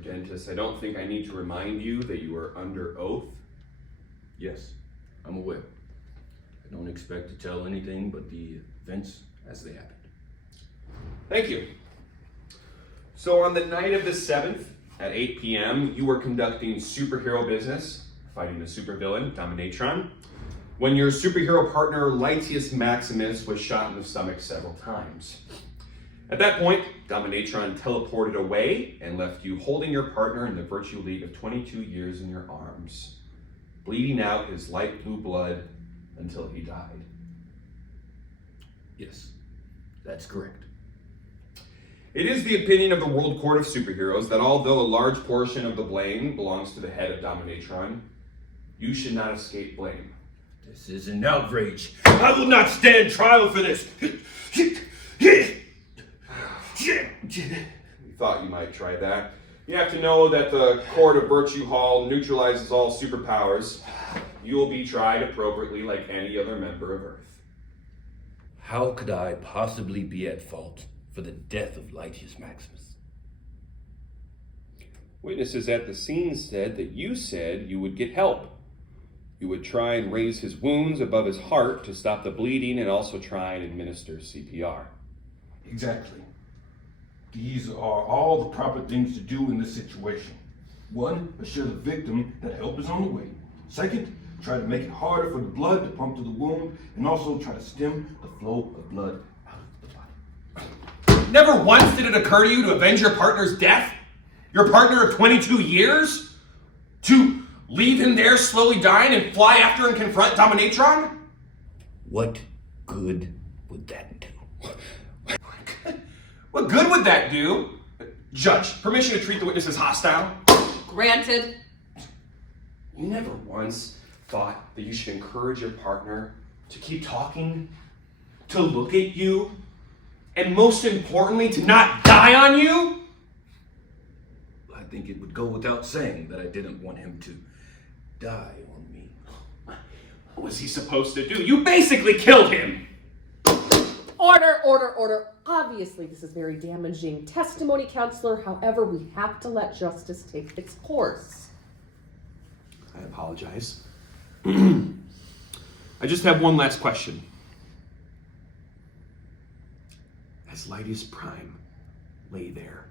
Prudentis, I don't think I need to remind you that you are under oath. Yes, I'm aware. I don't expect to tell anything but the events as they happened. Thank you. So on the night of the 7th at 8 p.m., you were conducting superhero business, fighting the supervillain, Dominatron, when your superhero partner, Lytius Maximus, was shot in the stomach several times. At that point, Dominatron teleported away and left you holding your partner in the Virtue League of 22 years in your arms, bleeding out his light blue blood until he died. Yes, that's correct. It is the opinion of the World Court of Superheroes that although a large portion of the blame belongs to the head of Dominatron, you should not escape blame. This is an outrage. I will not stand trial for this. We thought you might try that. You have to know that the Court of Virtue Hall neutralizes all superpowers. You will be tried appropriately like any other member of Earth. How could I possibly be at fault for the death of Lytius Maximus? Witnesses at the scene said that you said you would get help. You would try and raise his wounds above his heart to stop the bleeding and also try and administer CPR. Exactly. These are all the proper things to do in this situation. One, assure the victim that help is on the way. Second, try to make it harder for the blood to pump to the wound, and also try to stem the flow of blood out of the body. Never once did it occur to you to avenge your partner's death? Your partner of 22 years? To leave him there slowly dying and fly after and confront Dominatron? What good would that do? What good would that do? Judge, permission to treat the witness as hostile? Granted. You never once thought that you should encourage your partner to keep talking, to look at you, and most importantly, to not die on you? I think it would go without saying that I didn't want him to die on me. What was he supposed to do? You basically killed him! Order, order, order. Obviously, this is very damaging testimony, counselor. However, we have to let justice take its course. I apologize. I just have one last question. As Lytius Prime lay there,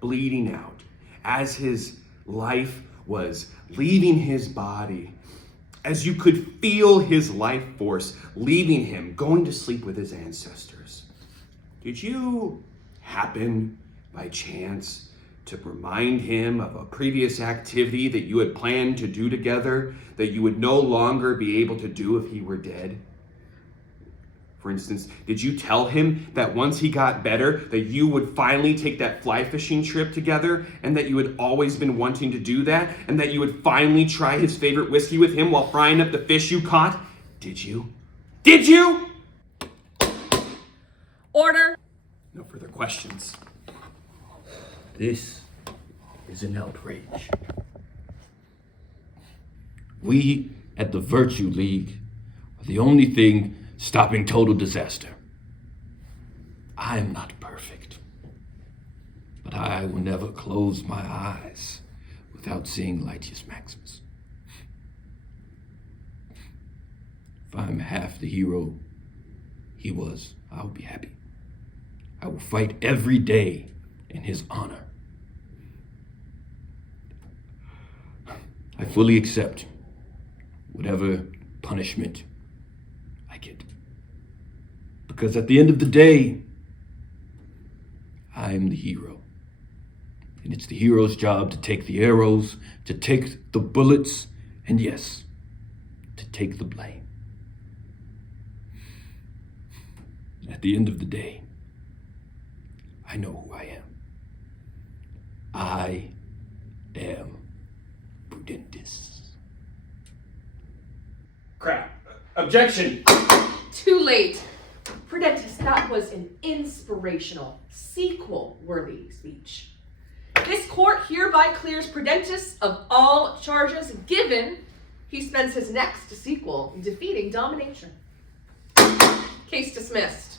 bleeding out, as his life was leaving his body, as you could feel his life force leaving him, going to sleep with his ancestors, did you happen by chance to remind him of a previous activity that you had planned to do together that you would no longer be able to do if he were dead? For instance, did you tell him that once he got better, that you would finally take that fly fishing trip together, and that you had always been wanting to do that, and that you would finally try his favorite whiskey with him while frying up the fish you caught? Did you? Did you? Order. No further questions. This is an outrage. We at the Virtue League are the only thing stopping total disaster. I am not perfect, but I will never close my eyes without seeing Lytius Maximus. If I'm half the hero he was, I'll be happy. I will fight every day in his honor. I fully accept whatever punishment I get. Because at the end of the day, I am the hero. And it's the hero's job to take the arrows, to take the bullets, and yes, to take the blame. At the end of the day, I know who I am. I am Prudentis. Crap. Objection! Too late. Prudentis, that was an inspirational, sequel-worthy speech. This court hereby clears Prudentis of all charges given he spends his next sequel defeating Domination. Case dismissed.